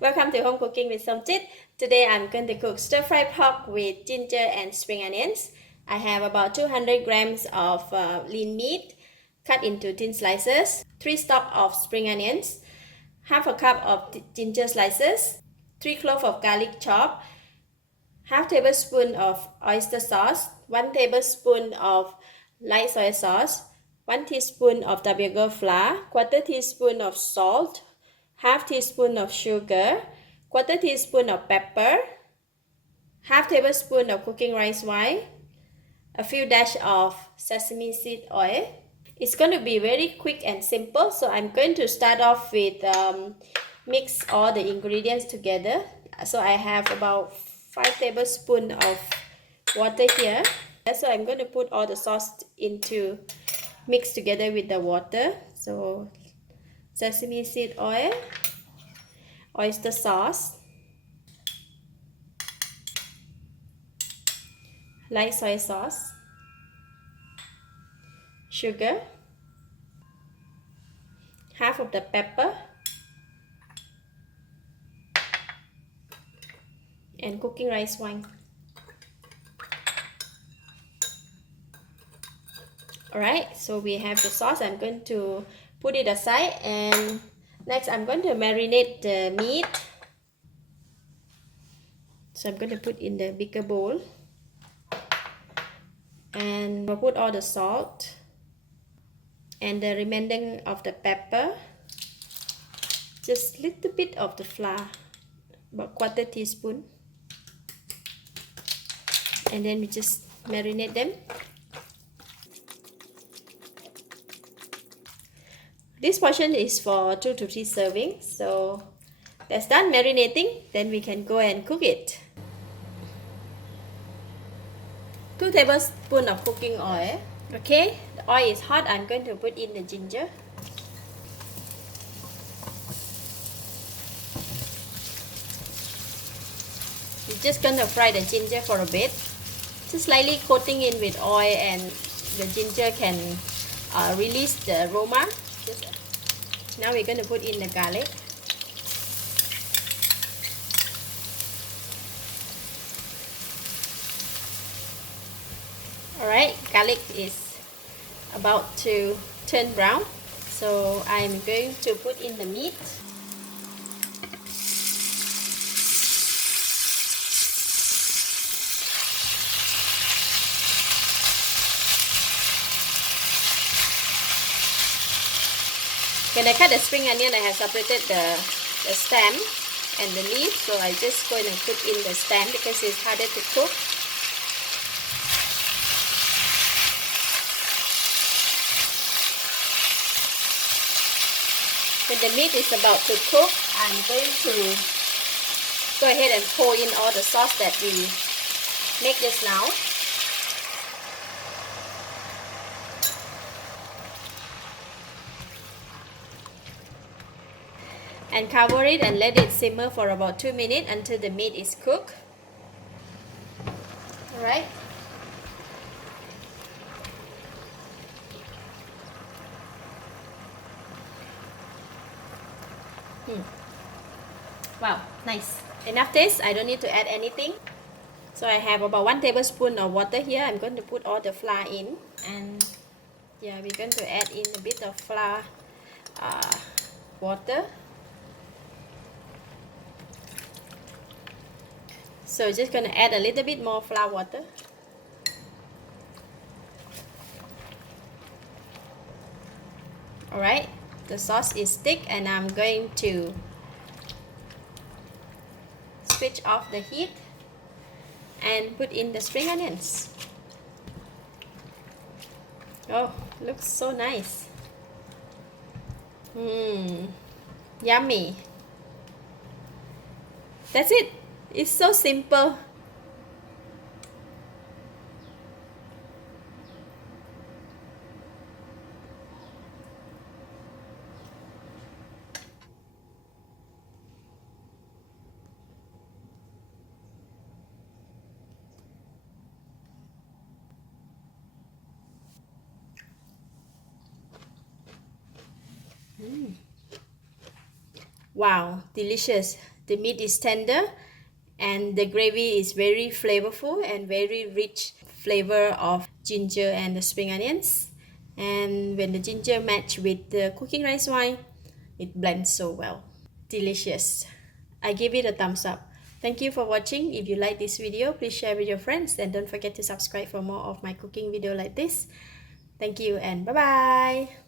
Welcome to Home Cooking with Somchit. Today I'm going to cook stir-fry pork with ginger and spring onions. I have about 200 grams of lean meat cut into thin slices, 3 stalks of spring onions, half a cup of ginger slices, 3 cloves of garlic chopped, half tablespoon of oyster sauce, 1 tablespoon of light soy sauce, 1 teaspoon of tapioca flour, quarter teaspoon of salt, half teaspoon of sugar, quarter teaspoon of pepper, half tablespoon of cooking rice wine, a few dash of sesame seed oil. It's going to be very quick and simple, so I'm going to start off with mix all the ingredients together. So I have about 5 tablespoons of water here. So I'm going to put all the sauce into mix together with the water. So sesame seed oil, oyster sauce, light soy sauce, sugar, half of the pepper, and cooking rice wine. Alright, so we have the sauce. I'm going to put it aside, and next I'm going to marinate the meat. So I'm going to put in the bigger bowl, and we'll put all the salt and the remaining of the pepper, just little bit of the flour, about quarter teaspoon, and then we just marinate them. This portion is for 2 to 3 servings, so that's done marinating. Then we can go and cook it. 2 tablespoons of cooking oil. Okay, the oil is hot. I'm going to put in the ginger. We're just going to fry the ginger for a bit, just slightly coating it with oil, and the ginger can release the aroma. Now we're going to put in the garlic. Alright, garlic is about to turn brown, so I'm going to put in the meat. When I cut the spring onion, I have separated the stem and the leaf, so I just going to put in the stem because it's harder to cook. When the meat is about to cook, I'm going to go ahead and pour in all the sauce that we make just now. And cover it and let it simmer for about 2 minutes until the meat is cooked. Alright. Wow, nice. Enough taste. I don't need to add anything. So I have about 1 tablespoon of water here. I'm going to put all the flour in, and yeah, we're going to add in a bit of flour, water. So just going to add a little bit more flour water. Alright, the sauce is thick, and I'm going to switch off the heat and put in the spring onions. Oh, looks so nice. Yummy. That's it. It's so simple. Wow, delicious. The meat is tender and the gravy is very flavorful and very rich flavor of ginger and the spring onions. And when the ginger match with the cooking rice wine, it blends so well. Delicious. I give it a thumbs up. Thank you for watching. If you like this video, please share with your friends and don't forget to subscribe for more of my cooking video like this. Thank you and bye bye.